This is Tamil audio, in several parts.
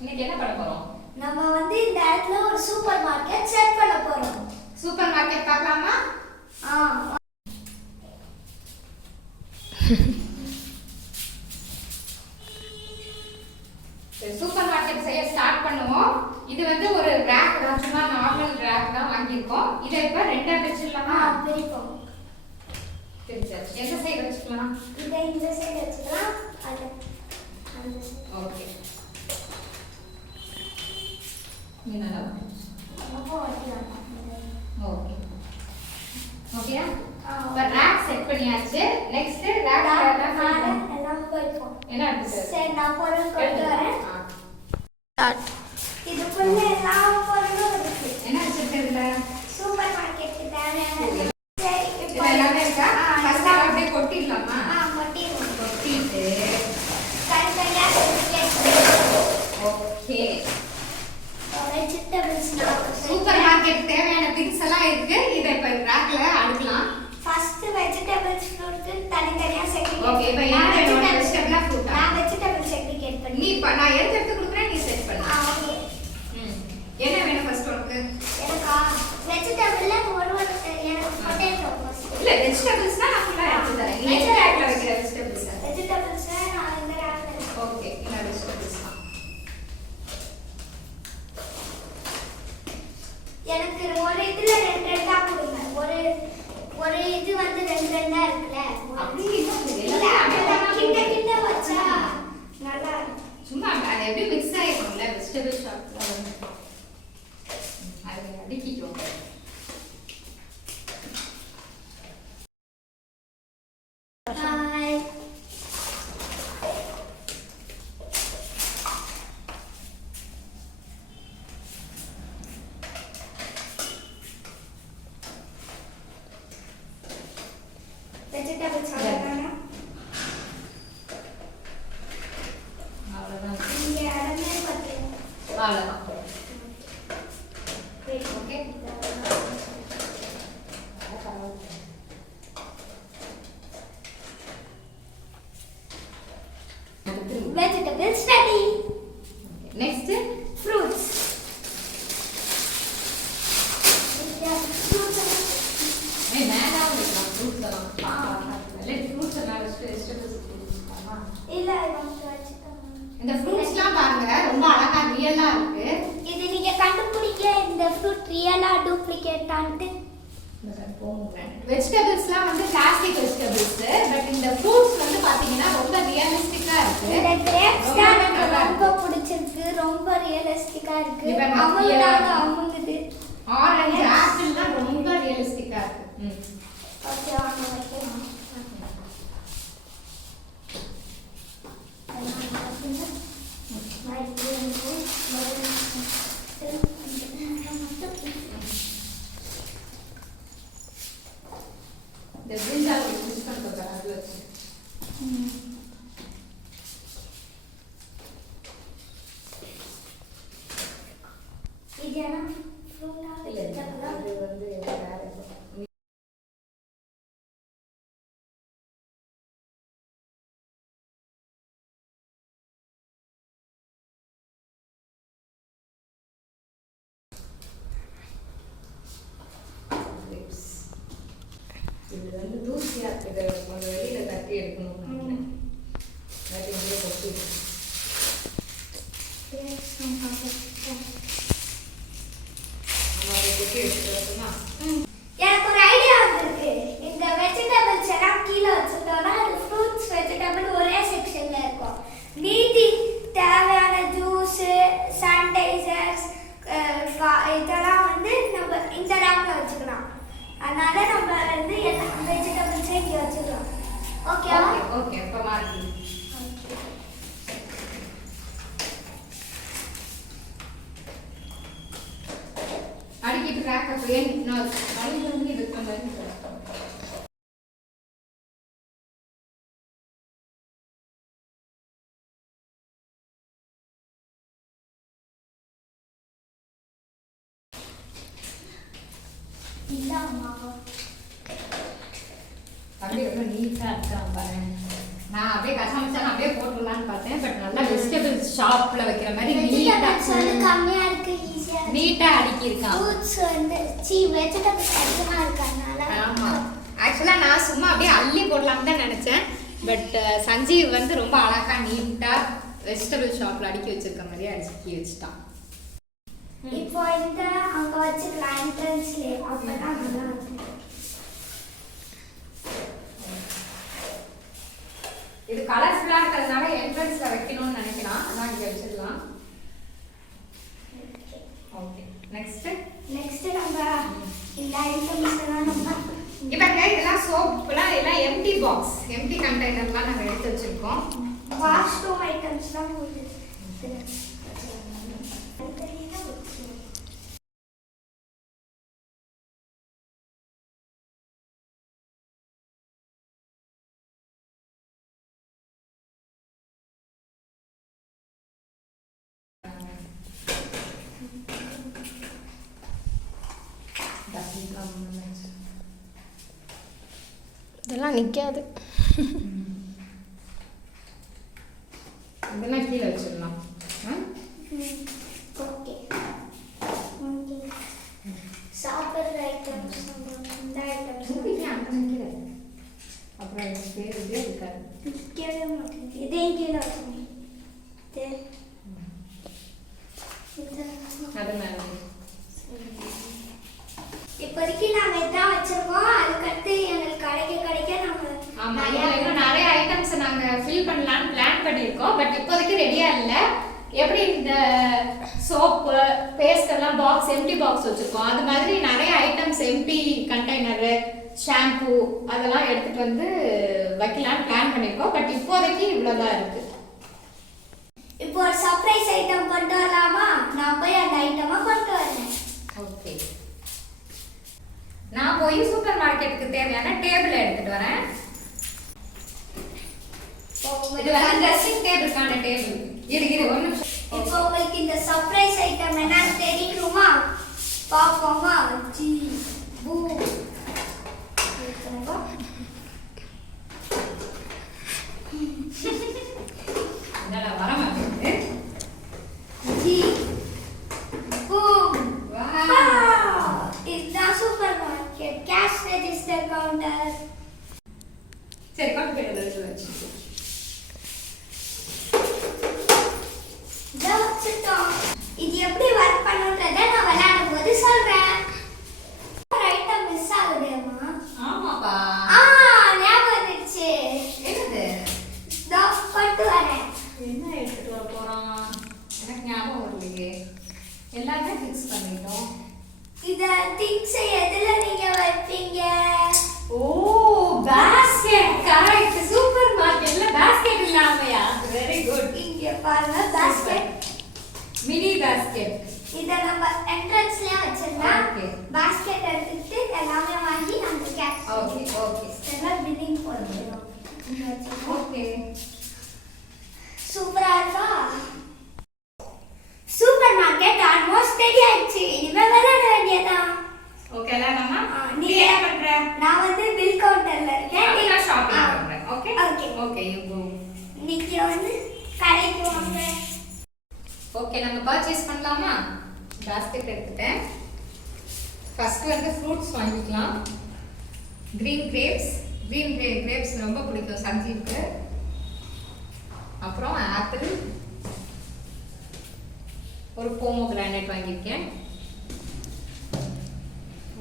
இன்னைக்கு என்ன பண்ண போறோம்? நம்ம வந்து இந்த இடத்துல ஒரு சூப்பர் மார்க்கெட் செட் பண்ண போறோம். சூப்பர் மார்க்கெட் பார்க்கலாமா? சூப்பர் மார்க்கெட் செய்ய ஸ்டார்ட் பண்ணுவோம். இது வந்து ஒரு ரேக் தான், சும்மா நார்மல் ரேக் தான் வாங்கியிருக்கோம். இதை இப்போ ரெண்டா பிரிச்சிடலாமா? பிரிப்போம். பிரிச்சாச்சு. எந்த சைடு வச்சுக்கலாம்? இதை இந்த சைடு வச்சுக்கலாம். அது அந்த சைடு. ஓகே. நீ நல்லா அப்போ வைக்கலாம். ஓகே. ஓகேயா? இப்போ ரேக் செட் பண்ணியாச்சு. நெக்ஸ்ட் ரேக் எல்லாம் வைப்போம். என்ன அடுத்து? சரி, நான் பொருள் கொண்டு வரேன். இதுக்குள்ள எல்லா பொருளும் இருக்கு. என்ன வச்சிருக்கீங்க? சூப்பர் மார்க்கெட்டுக்கு தேவையான. சரி, இப்போ எல்லாமே இருக்கா? ஃபர்ஸ்ட் அப்படியே கொட்டிடலாமா? கொட்டிடுவோம். கொட்டிட்டு தனித்தனியா ஓகே. வெஜிடபிள்ஸ் சூப்பர் மார்க்கெட் தேவையான திங்ஸ் எல்லாம் இருக்கு. இதை இப்போ ரேக்ல அடுக்கலாம். ஃபர்ஸ்ட் வெஜிடபிள்ஸ் ஃப்ரூட் தனித்தனியா செக்ரிகேட். ஓகே, இப்போ என்ன வேணும்? வெஜிடபிளா ஃப்ரூட்டா? நான் வெஜிடபிள் செக்ரிகேட் பண்ணி. நீ நான் எடுத்து கொடுக்குறேன், நீ செட் பண்ணு. ஓகே. என்ன வேணும் ஃபர்ஸ்ட் உனக்கு? எனக்கா வெஜிடபிள்ல ஒரு எனக்கு பொட்டேட்டோ ஃபர்ஸ்ட். இல்ல, வெஜிடபிள்ஸ்னா நான் ஃபுல்லா எடுத்து தரேன். நீ எந்த ரேக்ல வைக்கிற வெஜிடபிள்ஸ்? வெஜிடபிள்ஸ் நான் இந்த ரேக்ல. ஓகே, இந்த வெஜிடபிள்ஸ் தான். எனக்கு ஒரு இதுல ரெண்டு ரெண்டா கொடுங்க. ஒரு இது வந்து ரெண்டு ரெண்டா இருக்குல. அப்படி இல்ல, கிட்ட கிட்ட வச்சா நல்லா சும்மா அது எப்படி மிக்ஸ் ஆயிருக்கும்ல வெஜிடபிள் ஷாப்ல வந்து அதை அடிக்கிட்டோம். ஹாய். வெஜிடபிள்ஸ் அவ்வளவுதானா? அவ்வளவுதான். இங்க இடமே பத்தல. அவ்வளவுதான். Okay. Vegetables ready. Next Fruits. மேல வைக்கலாம் ஃப்ரூட்ஸ் எல்லாம். இல்ல ஃப்ரூட்ஸ் எல்லாம் வெஜிடபிள்ஸ் கொடுக்கலாமா? இல்ல நமக்கு வச்சுக்கலாம். இந்த ஃப்ரூட்ஸ்லாம் பாருங்க, ரொம்ப அழகா ரியலா இருக்கு. இது நீங்க கண்டுபிடிக்க இந்த ஃப்ரூட் ரியலா டூப்ளிகேட்டான்ட்டு. வெஜிடபிள்ஸ்லாம் வந்து பிளாஸ்டிக் வெஜிடபிள்ஸ், பட் இந்த ஃப்ரூட்ஸ் வந்து பாத்தீங்கன்னா ரொம்ப ரியலிஸ்டிக்கா இருக்கு. இந்த கிரேப்ஸ் எனக்கு ரொம்ப பிடிச்சிருக்கு. ரொம்ப ரியலிஸ்டிக்கா இருக்கு. இப்ப அமுங்குனாலும் அமுங்குது. ஆரஞ்சு ஆப்பிள்லாம் ரொம்ப ரியலிஸ்டிக்கா இருக்கு. ஓகே, வாங்க வைக்கலாம். இந்த பிரிஞ்சால் யூஸ் பண்ணிட்டு அது வச்சு இது என்ன ஃப்ரூட்டா வெஜிடபிளா? அது வந்து வேற இது வந்து தூசியா இருக்குது, கொஞ்சம் வெளியில தட்டி எடுக்கணும். தட்டி இங்கே கொட்டி கொட்டி எடுத்துக்கலாமா? எனக்கு ஒரு ஐடியா வந்திருக்கு. இந்த வெஜிடபிள்ஸ் எல்லாம் கீழே வச்சுட்டோம்னா அது ஃப்ரூட்ஸ் வெஜிடபிள் ஒரே செக்ஷன்ல இருக்கும். மீதி தேவையான ஜூஸ், சானிடைசர்ஸ் இதெல்லாம் வந்து நம்ம இந்த ரேக்ல வச்சுக்கலாம். அதனால நம்ம வந்து எல்லா வெஜிடபிள்ஸையும் இங்கே வச்சுக்கலாம். ஓகேவா? ஓகே, இப்போ மாற்றி அடிக்கிட்டு ரேக் அப்படியே இன்னொரு வழியில் வந்து இருக்கிற மாதிரி இந்தாம்மா. அப்படியே ரொம்ப நீட்டாக இருக்கான் பாருங்க. நான் அப்படியே கச்சாமச்சான் அப்படியே போட்டுடலான்னு பார்த்தேன். பட் நல்லா வெஜிடபிள்ஸ் ஷாப்ல வைக்கிற மாதிரி வெஜிடபிள்ஸ் வந்து கம்மியா இருக்கு, ஈஸியா நீட்டா அடுக்கி இருக்கான். ஃப்ரூட்ஸ் வந்து வெஜிடபிள்ஸ் அதிகமா இருக்கறனால. ஆமா, ஆக்சுவலா நான் சும்மா அப்படியே அள்ளி போடலாம்னு தான் நினைச்சேன். பட் சஞ்சீவ் வந்து ரொம்ப அழகா நீட்டா வெஜிடபிள் ஷாப்ல அடுக்கி வச்சிருக்க மாதிரி அடுக்கி வச்சுட்டான். இப்போ இந்த அங்க வச்சுக்கலாம் என்ட்ரன்ஸ்ல, அப்பதான் நல்லா இருக்கும். இது கலர்ஃபுல்லா இருக்கிறதுனால என்ட்ரன்ஸ்ல வைக்கணும்னு நினைக்கலாம். அதான் இங்க வச்சிடலாம். ஓகே, நெக்ஸ்ட் நம்ம இந்த ஐட்டம்ஸ் எல்லாம் நம்ம இப்போ இதெல்லாம் சோப்லாம் எல்லாம் எம்டி பாக்ஸ், எம்டி கண்டெய்னர்லாம் நாங்கள் எடுத்து வச்சிருக்கோம். வாஷ்ரூம் ஐட்டம்ஸ்லாம் போட்டு இதெல்லாம் நிற்காது. இதெல்லாம் கீழே வச்சிடலாம். ஓகே, சாப்பிட்ற ஐட்டம்ஸ் இந்த ஐட்டம்ஸ் கீழே அப்புறம் பேர் இதே இருக்காது. நிற்கவே மாட்டேங்குது. இதே கீழே வைக்கணும். அது மேலே இப்போதைக்கு நாங்கள் இதான் வச்சிருக்கோம். அதுக்கடுத்து எங்களுக்கு கிடைக்க ஆமா, இன்னும் நிறைய ஐட்டம்ஸ் நாங்க ஃபில் பண்ணலாம்னு பிளான் பண்ணியிருக்கோம். பட் இப்போதைக்கு ரெடியா இல்ல. எப்படி இந்த சோப்பு பேஸ்ட் எல்லாம் பாக்ஸ் எம்டி பாக்ஸ் வச்சிருக்கோம், அது மாதிரி நிறைய ஐட்டம்ஸ் எம்டி கண்டெய்னரு ஷாம்பு அதெல்லாம் எடுத்துட்டு வந்து வைக்கலாம்னு பிளான் பண்ணியிருக்கோம். பட் இப்போதைக்கு இவ்வளோதான் இருக்கு. இப்போ ஒரு சர்ப்ரைஸ் ஐட்டம் கொண்டு வரலாமா? நான் போய் அந்த ஐட்டமா கொண்டு வரேன். ஓகே, நான் போய் சூப்பர் மார்க்கெட்டுக்கு தேவையான டேபிள் எடுத்துட்டு வரேன். இது வந்து ட்ரெஸ்ஸிங் டேபிளுக்கான டேபிள். இரு ஒரு நிமிஷம். இப்போ உங்களுக்கு இந்த சர்ப்ரைஸ் ஐட்டம் என்னன்னு தெரியுமா? பாப்போமா? ஜி பூ இதெல்லாம் வர மாட்டேங்குது. ஜி பூ வாவ், இதுதான் super market cash register counter. சரி கொண்டு போய் எடுத்து வச்சு இது எப்படி ஒர்க் பண்ணுன்றதை நான் விளையாடும் போது சொல்றேன். ஒரு ஐட்டம் மிஸ் ஆகுதேம்மா. ஆமாப்பா. ஞாபகம் வந்துருச்சு. என்னது? இதோ கொண்டு வரேன். என்ன எடுத்துட்டு வர போறோம்? எனக்கு ஞாபகம் வரலையே. எல்லாமே ஃபிக்ஸ் பண்ணிட்டோம். இத திங்ஸ் எதுல நீங்க வைப்பீங்க? ஓ, பாஸ்கெட். கரெக்ட். சூப்பர் மார்க்கெட்ல பாஸ்கெட் இல்லாமையா? Very good. இங்க பாருங்க பாஸ்கெட். Mini basket. இத நம்ம என்ட்ரன்ஸ்ல வச்சிரலாம். ஓகே. பாஸ்கெட் எடுத்துட்டு எல்லாமே வாங்கி நம்ம கேஷ். Okay okay. எல்லாம் பில்லிங் போடுறோம். ஓகே. சூப்பரா இருக்கா? சூப்பர் மார்க்கெட் ஆல்மோஸ்ட் ரெடி ஆயிடுச்சு. இனிமே விளையாட வேண்டியதான். ஓகே எல்லாமா? நீ என்ன பண்ற? நான் வந்து பில் கவுண்டர்ல இருக்கேன். நீ ஷாப்பிங் பண்ற. Okay okay okay you go. நீங்க வந்து கடைக்கு வாங்க. ஓகே, நம்ம பர்ச்சேஸ் பண்ணலாமா? பாஸ்கெட் எடுத்துட்டேன். ஃபர்ஸ்ட் வந்து ஃப்ரூட்ஸ் வாங்கிக்கலாம். கிரீன் கிரேப்ஸ் ரொம்ப பிடிக்கும் சஞ்சீவுக்கு. அப்புறம் ஆப்பிள், ஒரு போமோகிரானேட் வாங்கியிருக்கேன்.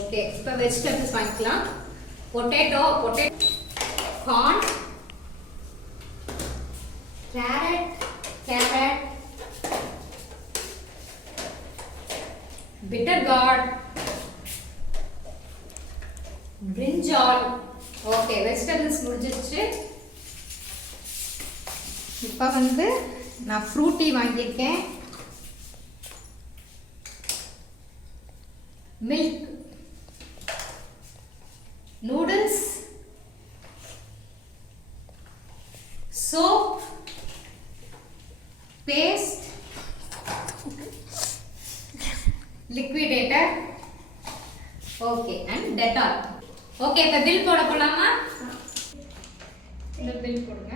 ஓகே, இப்போ வெஜிடபிள்ஸ் வாங்கிக்கலாம். Potato, corn, carrot, bitter gourd, brinjal. Okay, vegetables முடிஞ்சிருச்சு. இப்போ வந்து நான் ஃப்ரூட்டி வாங்கியிருக்கேன். Milk, noodles, soap, paste, liquidator, okay, and Dettol. Okay, இப்போ பில் போட போலாமா? இந்த பில் போடுங்க.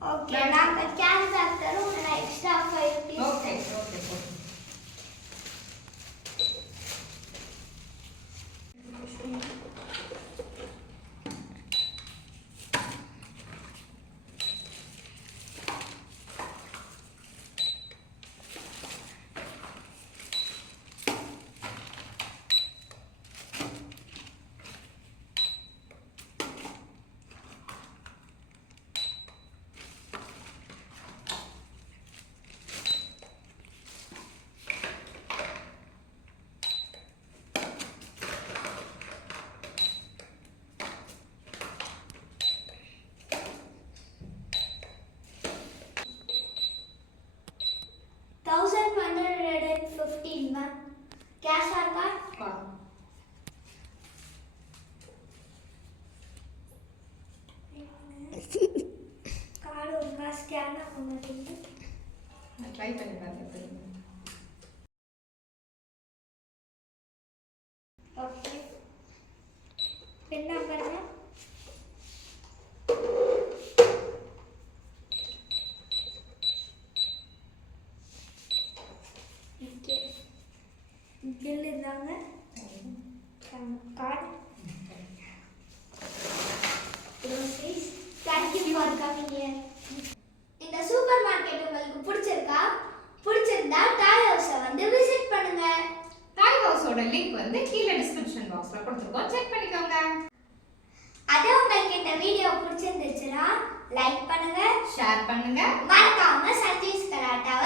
ஓகே நாங்க கேஷ் பேக் தரோம் நான் extra 5 rupees okay okay okay cash இருக்கா கார்டு ஒழுங்கா ஸ்கேன் ஆக மாட்டேங்குது நான் ட்ரை பண்ணி பார்த்தேன் ஓகே பின் நம்பர் ஓகே பில் இருந்தாங்க card please thank you for coming here இந்த சூப்பர் மார்க்கெட் உங்களுக்கு பிடிச்சிருக்கா பிடிச்சிருந்தா டாய் ஹவுஸை வந்து விசிட் பண்ணுங்க டாய் ஹவுஸோட லிங்க் வந்து கீழே டிஸ்கிரிப்ஷன் பாக்ஸ்ல கொடுத்துருக்கோம் செக் பண்ணிக்கோங்க அதே உங்களுக்கு இந்த வீடியோ பிடிச்சிருந்துச்சுன்னா லைக் பண்ணுங்க ஷேர் பண்ணுங்க மறக்காம சஞ்சீஸ் கராட்டாவை